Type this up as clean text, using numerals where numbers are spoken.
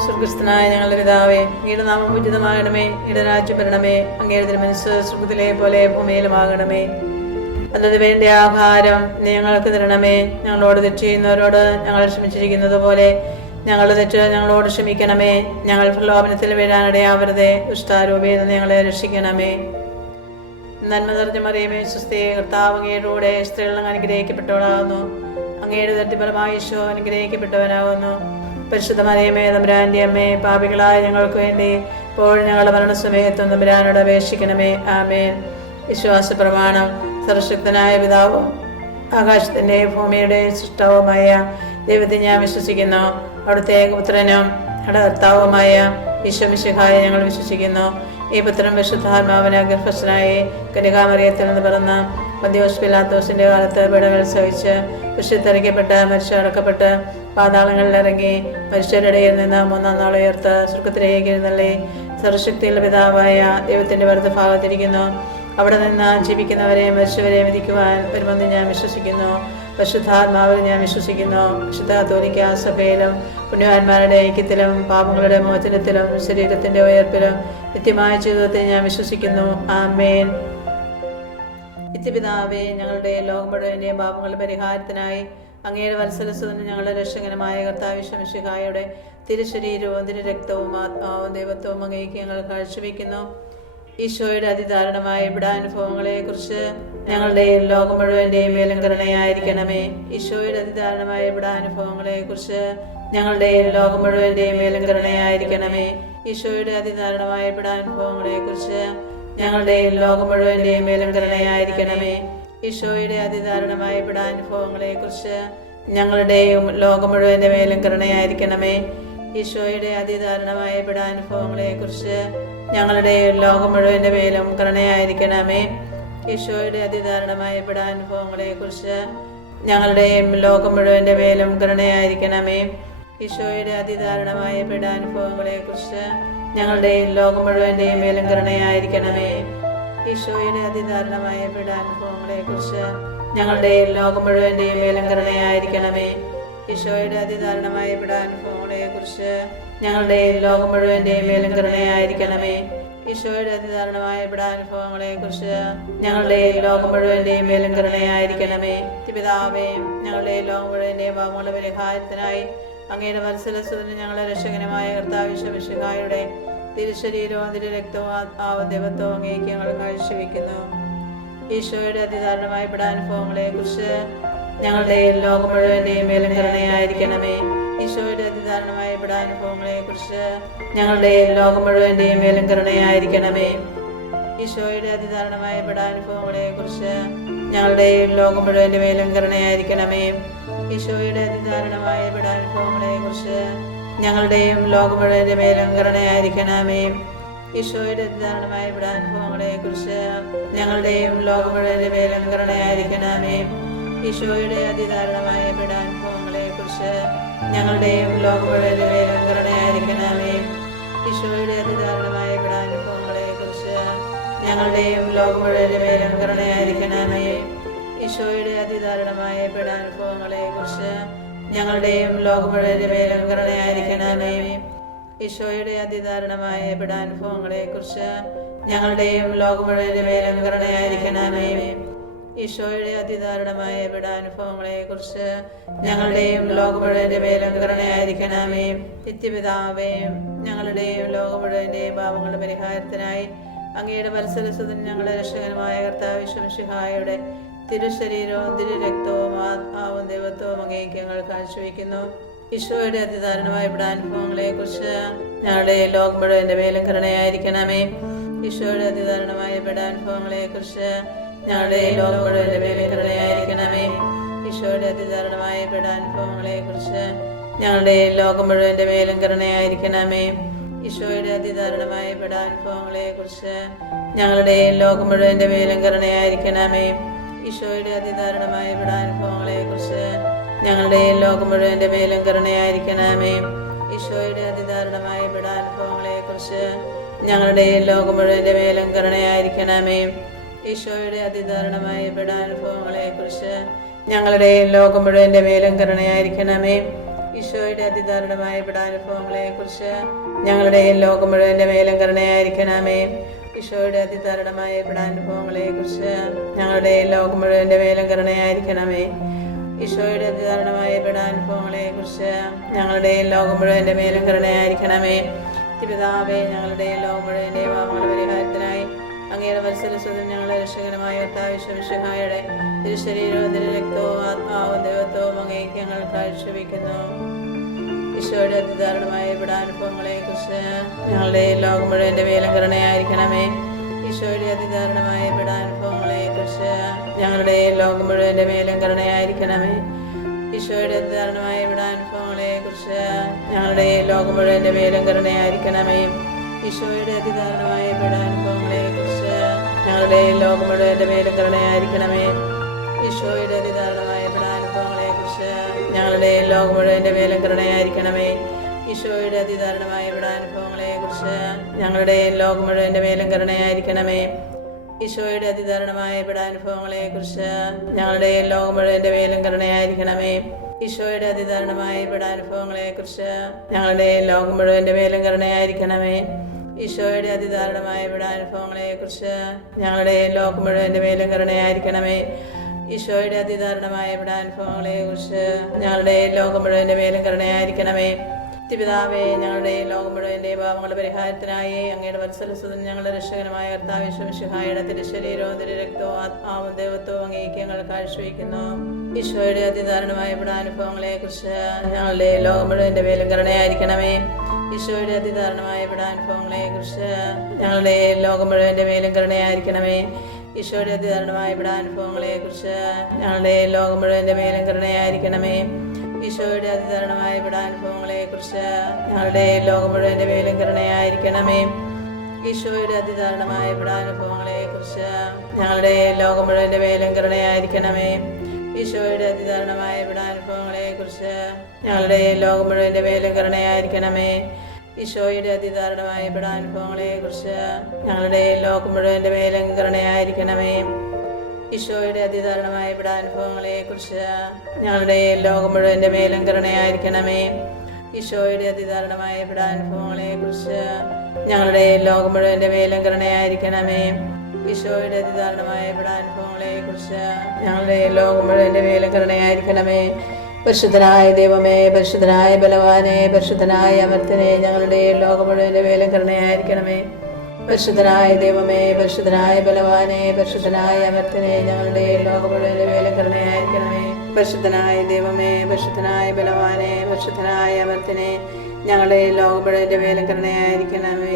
സ്വർഗസ്ഥനായ ഞങ്ങളുടെ പിതാവേ, അങ്ങയുടെ നാമം ഉചിതമാകണമേ, അങ്ങയുടെ രാജ്യം വരണമേ, അങ്ങയുടെ തിരുമനസ്സ് സ്വർഗത്തിലെ പോലെ ഭൂമിയിലുമാകണമേ. അന്നത് വേണ്ട ആഹാരം ഇന്ന് ഞങ്ങൾക്ക് തരണമേ. ഞങ്ങളോട് തെറ്റ് ചെയ്യുന്നവരോട് ഞങ്ങൾ ക്ഷമിച്ചിരിക്കുന്നത് പോലെ ഞങ്ങളുടെ തെറ്റ് ഞങ്ങളോട് ക്ഷമിക്കണമേ. ഞങ്ങൾ പ്രലോഭനത്തിൽ വീഴാനിടയാവരുതേ, ദുഷ്ടാരൂപയിൽ നിന്ന് ഞങ്ങളെ രക്ഷിക്കണമേ. നന്മ നിറഞ്ഞ മറിയമേ, സ്വസ്തി, കർത്താവ് അങ്ങയുടെ കൂടെ സ്ത്രീകൾ അനുഗ്രഹിക്കപ്പെട്ടവളാകുന്നു. അങ്ങയുടെ തട്ടിഫലമായ ഈശോ അനുഗ്രഹിക്കപ്പെട്ടവനാകുന്നു. പരിശുദ്ധ മറിയമേ, തമ്പുരാന്റെ അമ്മേ, പാപികളായ ഞങ്ങൾക്ക് വേണ്ടി ഇപ്പോൾ ഞങ്ങളുടെ മരണസമയത്തും തമ്പുരാനോട് അപേക്ഷിക്കണമേ. ആമേൻ. വിശ്വാസ പ്രമാണം. സർവശക്തനായ പിതാവും ആകാശത്തിന്റെ ഭൂമിയുടെ സൃഷ്ടാവുമായ ദൈവത്തെ ഞാൻ വിശ്വസിക്കുന്നു. അവിടുത്തെ പുത്രനും അവിടെ കർത്താവുമായ ഈശോ മിശിഹായെ ഞങ്ങൾ വിശ്വസിക്കുന്നു. ഈ പുത്രൻ വിശുദ്ധാത്മാവിന് ഗർഭസ്ഥനായി കന്യകാമറിയത്തിൽ നിന്ന് പിറന്ന് പന്തിയോസ് പിലാത്തോസിന്റെ കാലത്ത് പീഡകൾ സഹിച്ച് കുരിശിൽത്തറയ്ക്കപ്പെട്ട് മരിച്ചടക്കപ്പെട്ട് പാതാളങ്ങളിൽ ഇറങ്ങി മരിച്ചവരുടെ ഇടയിൽ നിന്ന് മൂന്നാം നാൾ ഉയർത്ത് സ്വർഗ്ഗത്തിലേക്ക് എഴുന്നള്ളി സർവശക്തിയുള്ള പിതാവായ ദൈവത്തിന്റെ വലതുഭാഗത്തിരിക്കുന്നു. അവിടെ നിന്ന് ജീവിക്കുന്നവരെ മരിച്ചവരെ വിധിക്കുവാൻ വരുമെന്ന് ഞാൻ വിശ്വസിക്കുന്നു. പരിശുദ്ധാത്മാവിൽ ഞാൻ വിശ്വസിക്കുന്നു. വിശുദ്ധ കത്തോലിക്കാ സഭയിലും പുണ്യവാന്മാരുടെ ഐക്യത്തിലും പാപങ്ങളുടെ മോചനത്തിലും ശരീരത്തിന്റെ ഉയർപ്പിലും നിത്യമായ ജീവിതത്തിൽ ഞാൻ വിശ്വസിക്കുന്നു. ആമേൻ. നിത്യപിതാവേ, ഞങ്ങളുടെ ലോകം മുഴുവന്റെയും പാപങ്ങളുടെ പരിഹാരത്തിനായി അങ്ങയുടെ വത്സലസുതനും ഞങ്ങളുടെ രക്ഷകനുമായ കർത്താവ് ഈശോ മിശിഹായുടെ തിരുശരീരവും തിരുരക്തവും ആത്മാവും ദൈവത്വവും അങ്ങേക്ക് ഞങ്ങൾ കാഴ്ചവെക്കുന്നു. ഈശോയുടെ അതിദാരുണമായ പീഡാനുഭവങ്ങളെ കുറിച്ച് ഞങ്ങളുടെ ലോകം മുഴുവന്റെയും മേലും കരുണയായിരിക്കണമേ. ഈശോയുടെ അതിദാരുണമായ പീഡാനുഭവങ്ങളെ കുറിച്ച് ഞങ്ങളുടെ ലോകം മുഴുവന്റെയും മേലും കരുണയായിരിക്കണമേ. ഈശോയുടെ അതിദാരുണമായ പീഡാനുഭവങ്ങളെ കുറിച്ച് ഞങ്ങളുടെ ലോകം മുഴുവന്റെയും മേലും കരുണയായിരിക്കണമേ. ഈശോയുടെ അതിദാരുണമായ പീഡാനുഭവങ്ങളെ കുറിച്ച് ഞങ്ങളുടെയും ലോകം മുഴുവന്റെ മേലും കരുണയായിരിക്കണമേ. ഈശോയുടെ അതിദാരുണമായ പീഡാനുഭവങ്ങളെ കുറിച്ച് ഞങ്ങളുടെ ലോകം മുഴുവന്റെ മേലും കരുണയായിരിക്കണമേ. ഈശോയുടെ അതിദാരുണമായ പീഡാനുഭവങ്ങളെ കുറിച്ച് ഞങ്ങളുടെയും ലോകം മുഴുവന്റെ മേലും കരുണയായിരിക്കണമേ. ഈശോയുടെ അതിദാരുണമായ പീഡാനുഭവങ്ങളെ കുറിച്ച് ഞങ്ങളുടെയും ലോകം മുഴുവന്റെയും മേലും കരുണയായിരിക്കണമേ. ഈശോയുടെ അതിദാരുണമായ പീഡാനുഭവങ്ങളെ കുറിച്ച് ഞങ്ങളുടെയും ലോകം മുഴുവന്റെയും മേലും കരുണയായിരിക്കണമേ. ഈശോയുടെ അതിദാരുണമായ പീഡാനുഭവങ്ങളെ കുറിച്ച് ഞങ്ങളുടെയും ലോകം മുഴുവന്റെയും മേലും കരുണയായിരിക്കണമേ. ഈശോയുടെ അതിദാരുണമായ പീഡാനുഭവങ്ങളെ കുറിച്ച് ഞങ്ങളുടെയും ലോകം മുഴുവന്റെയും മേലും കരുണയായിരിക്കണമേ. പിതാവേ, ഞങ്ങളുടെ ലോകം മുഴുവന്റെയും പാപങ്ങളുടെ പരിഹാരത്തിനായി അങ്ങയുടെ വത്സലസുതനും ഞങ്ങളുടെ രക്ഷകനുമായ കർത്താവ് ഈശോ മിശിഹായുടെ തിരുശരീരവും തിരുരക്തവും ആത്മാവും ദൈവത്വവും അങ്ങേക്ക് ഞങ്ങൾ കാഴ്ചവെക്കുന്നു. ഈശോയുടെ അതിദാരുണമായ പീഡാനുഭവങ്ങളെ കുറിച്ച് ഞങ്ങളുടെ ലോകം മുഴുവന്റെയും മേലും കരുണയായിരിക്കണമേ. ഈശോയുടെ അതിദാരുണമായ പീഡാനുഭവങ്ങളെ കുറിച്ച് ഞങ്ങളുടെ ലോകം മുഴുവന്റെയും മേലും കരുണയായിരിക്കണമേ. ഈശോയുടെ അതിദാരുണമായ പീഡാനുഭവങ്ങളെ കുറിച്ച് ഞങ്ങളുടെ ലോകം മുഴുവന്റെ മേലും കരുണയായിരിക്കണമേ. ഈശോയുടെ അതിദാരുണമായ പീഡാനുഭവങ്ങളെ കുറിച്ച് ഞങ്ങളുടെയും ലോകം മുഴുവന്റെ മേലും കരുണയായിരിക്കണമേ. ഈശോയുടെ അതിദാരുണമായ പീഡാനുഭവങ്ങളെ കുറിച്ച് ഞങ്ങളുടെയും ലോകം മുഴുവന്റെ മേലും കരുണയായിരിക്കണമേ. ഈശോയുടെ അതിദാരുണമായ പീഡാനുഭവങ്ങളെ കുറിച്ച് ഞങ്ങളുടെയും ലോകം മുഴുവന്റെ മേലും കരുണയായിരിക്കണമേ. ഈശോയുടെ അതിദാരുണമായ പീഡാനുഭവങ്ങളെ കുറിച്ച് ഞങ്ങളുടെയും ലോകം മുഴുവന്റെ മേലും കരുണയായിരിക്കണമേ. ഈശോയുടെ അതിദാരുണമായ പീഡാനുഭവങ്ങളെ കുറിച്ച് ഞങ്ങളുടെയും ലോകം മുഴുവന്റെ മേലും കരുണയായിരിക്കണമേ. ഈശോയുടെ അതിദാരുണമായ പീഡാനുഭവങ്ങളെ കുറിച്ച് ഞങ്ങളുടെയും ലോകം മുഴുവന്റെ മേലും കരുണയായിരിക്കണമേ. ഈശോയുടെ അതിദാരുണമായ പീഡാനുഭവങ്ങളെ കുറിച്ച് ഞങ്ങളുടെയും ലോകം മുഴുവന്റെ മേലും കരുണയായിരിക്കണമേ. നിത്യപിതാവേ, ഞങ്ങളുടെയും ലോകം മുഴുവന്റെയും പാപങ്ങളുടെ പരിഹാരത്തിനായി അങ്ങയുടെ വത്സലസുതൻ ഞങ്ങളുടെ രക്ഷകനുമായ കർത്താവ് ഈശോ മിശിഹായുടെ തിരുശരീരവും തിരുരക്തവും ആത്മാവും ദൈവത്വവും അങ്ങേക്ക് ഞങ്ങൾ കാഴ്ചവെക്കുന്നു. ഈശോയുടെ അതിദാരുണമായ പീഡാനുഭവങ്ങളെ കുറിച്ച് ഞങ്ങളുടെ ലോകം മുഴുവന്റെ മേലും കരുണയായിരിക്കണമേ. ഈശോയുടെ അതിദാരുണമായ പീഡാനുഭവങ്ങളെ കുറിച്ച് ഞങ്ങളുടെ ലോകം മുഴുവന്റെ മേലും കരുണയായിരിക്കണമേ. ഈശോയുടെ അതിദാരുണമായ പീഡാനുഭവങ്ങളെ കുറിച്ച് ഞങ്ങളുടെ ലോകം മുഴുവന്റെ മേലും കരുണയായിരിക്കണമേ. ഈശോയുടെ അതിദാരുണമായ പീഡാനുഭവങ്ങളെ കുറിച്ച് ഞങ്ങളുടെ ലോകം മുഴുവന്റെ മേലും കരുണയായിരിക്കണമേ. ഈശോയുടെ അതിദാരുണമായ പീഡാനുഭവങ്ങളെ കുറിച്ച് ഞങ്ങളുടെ ലോകം മുഴുവന്റെ മേലും കരുണയായിരിക്കണമേ. ഈശോയുടെ അതിദാരുണമായ പീഡാനുഭവങ്ങളെ കുറിച്ച് ഞങ്ങളുടെ ലോകം മുഴുവന്റെ മേലും കരുണയായിരിക്കണമേ. ഈശോയുടെ അതിദാരുണമായ പീഡാനുഭവങ്ങളെ കുറിച്ച് ഞങ്ങളുടെ ലോകം മുഴുവന്റെ മേലും കരുണയായിരിക്കണമേ. ഈശോയുടെ അതിദാരുണമായ പീഡാനുഭവങ്ങളെ കുറിച്ച് ഞങ്ങളുടെയും ലോകം മുഴുവന്റെ മേലും കരുണയായിരിക്കണമേ. ഈശോയുടെ അതിദാരുണമായ പീഡാനുഭവങ്ങളെ കുറിച്ച് ഞങ്ങളുടെയും ലോകം മുഴുവന്റെ മേലും കരുണയായിരിക്കണമേ. ഈശോയുടെ അതിദാരുണമായ പീഡാനുഭവങ്ങളെ കുറിച്ച് ഞങ്ങളുടെയും ലോകം മുഴുവന്റെ മേലും കരുണയായിരിക്കണമേ. പിതാവേ, ഞങ്ങളുടെയും ലോകം മുഴുവന്റെ പാപങ്ങളുടെ പരിഹാരത്തിനായി അങ്ങയുടെ വത്സലസുതൻ ഞങ്ങളുടെ രക്ഷകരമായ കർത്താവിശ്വമിശിഹായുടെ തിരുശരീരവും തിരുരക്തവും ആത്മാവും ദൈവത്വവും അങ്ങേക്ക് ഞങ്ങൾ കാഴ്ചവെക്കുന്നു. ഈശോയുടെ അതിദാരുണമായ പീഡാനുഭവങ്ങളെ കുറിച്ച് ഞങ്ങളുടെ ലോകം മുഴുവന്റെ മേലും കരുണയായിരിക്കണമേ. ഈശോയുടെ അതിദാരുണമായ പീഡാനുഭവങ്ങളെ കുറിച്ച് ഞങ്ങളുടെ ലോകം മുഴുവന്റെ മേലും കരുണയായിരിക്കണമേ. ഈശോയുടെ അതിദാരുണമായ പീഡാനുഭവങ്ങളെ കുറിച്ച് ഞങ്ങളുടെ ലോകം മുഴുവന്റെ മേലും കരുണയായിരിക്കണമേ. ഈശോയുടെ അതിദാരുണമായ പീഡാനുഭവങ്ങളെ കുറിച്ച് ഞങ്ങളുടെ ലോകം മുഴുവന്റെ മേലും കരുണയായിരിക്കണമേ. ഈശോയുടെ അതിദാരുണമായ പീഡാനുഭവങ്ങളെ കുറിച്ച് ഞങ്ങളുടെ ലോകം മുഴുവന്റെ മേലും കരുണയായിരിക്കണമേ. ഈശോയുടെ അതിദാരുണമായ പീഡാനുഭവങ്ങളെ കുറിച്ച് ഞങ്ങളുടെ ലോകം മുഴുവന്റെ മേലും കരുണയായിരിക്കണമേ. ഈശോയുടെ അതിദാരുണമായ പീഡാനുഭവങ്ങളെ കുറിച്ച് ഞങ്ങളുടെ ലോകം മുഴുവന്റെ മേലും കരുണയായിരിക്കണമേ. ഈശോയുടെ അതിദാരുണമായ പീഡാനുഭവങ്ങളെ കുറിച്ച് ഞങ്ങളുടെ ലോകം മുഴുവന്റെ മേലും കരുണയായിരിക്കണമേ. ഈശോയുടെ അതിദാരുണമായ പീഡാനുഭവങ്ങളെ കുറിച്ച് ഞങ്ങളുടെ ലോകം മുഴുവന്റെ മേലും കരുണയായിരിക്കണമേ. ഈശോയുടെ അതിദാരുണമായ പീഡാനുഭവങ്ങളെ കുറിച്ച് ഞങ്ങളുടെ ലോകം മുഴുവന്റെ മേലും കരുണയായിരിക്കണമേ. പിതാവേ, ഞങ്ങളുടെ ലോകം മുഴുവന്റെ പാപങ്ങളുടെ പരിഹാരത്തിനായി അങ്ങയുടെ വത്സലസുതൻ ഞങ്ങളുടെ രക്ഷകരമായ കർത്താവിശ്വമിശിഹായുടെ തിരുശരീരവും തിരുരക്തവും ആത്മാവും ദൈവത്വവും അങ്ങേക്ക് ഞങ്ങൾ കാഴ്ചവെക്കുന്നു. ഈശോയുടെ അതിദാരുണമായ പീഡാനുഭവങ്ങളെ കുറിച്ച് ഞങ്ങളുടെ ലോകം മുഴുവന്റെ മേലും കരുണയായിരിക്കണമേ. ഈശോയുടെ അതിദാരുണമായ പീഡാനുഭവങ്ങളെ കുറിച്ച് ഞങ്ങളുടെ ലോകം മുഴുവന്റെ മേലും കരുണയായിരിക്കണമേ. ഈശോയുടെ അതിദാരുണമായ പീഡാനുഭവങ്ങളെ കുറിച്ച് ഞങ്ങളുടെ ലോകം മുഴുവന്റെ മേലും കരുണയായിരിക്കണമേ. ഈശോയുടെ അതിദാരുണമായ പീഡാനുഭവങ്ങളെ കുറിച്ച് ഞങ്ങളുടെ ലോകം മുഴുവന്റെ മേലും കരുണയായിരിക്കണമേ. ഈശോയുടെ അതിദാരുണമായ പീഡാനുഭവങ്ങളെ കുറിച്ച് ഞങ്ങളുടെ ലോകം മുഴുവന്റെ മേലും കരുണയായിരിക്കണമേ. ഈശോയുടെ അതിദാരുണമായ പീഡാനുഭവങ്ങളെ കുറിച്ച് ഞങ്ങളുടെ ലോകം മുഴുവന്റെ മേലും കരുണയായിരിക്കണമേ. ഈശോയുടെ അതിദാരുണമായ പീഡാനുഭവങ്ങളെ കുറിച്ച് ഞങ്ങളുടെ ലോകം മുഴുവന്റെ മേലും കരുണയായിരിക്കണമേ. ഈശോയുടെ അതിദാരുണമായ പീഡാനുഭവങ്ങളെ കുറിച്ച് ഞങ്ങളുടെ ലോകം മുഴുവന്റെ മേലും കരുണയായിരിക്കണമേ. ഈശോയുടെ അതിദാരുണമായ പീഡാനുഭവങ്ങളെ കുറിച്ച് ഞങ്ങളുടെ ലോകം മുഴുവന്റെ മേലും കരുണയായിരിക്കണമേ. ഈശോയുടെ അതിദാരുണമായ പീഡാനുഭവങ്ങളെ കുറിച്ച് ഞങ്ങളുടെ ലോകം മുഴുവന്റെ മേലും കരുണയായിരിക്കണമേ. പരിശുദ്ധനായ ദൈവമേ, പരിശുദ്ധനായ ബലവാനെ, പരിശുദ്ധനായ അമർത്തനെ, ഞങ്ങളുടെ ലോകം മുഴുവന്റെ മേലും കരുണയായിരിക്കണമേ. പരിശുദ്ധനായ ദൈവമേ, പരിശുദ്ധനായ ബലവാനെ, പരിശുദ്ധനായ അമർത്തനെ, ഞങ്ങളുടെ ലോകം മുഴുവന്റെ മേലും കരുണയായിരിക്കണമേ. പരിശുദ്ധനായ ദൈവമേ, പരിശുദ്ധനായ ബലവാനെ, പരിശുദ്ധനായ അമർത്തനെ, ഞങ്ങളുടെ ലോകം മുഴുവന്റെ മേലും കരുണയായിരിക്കണമേ.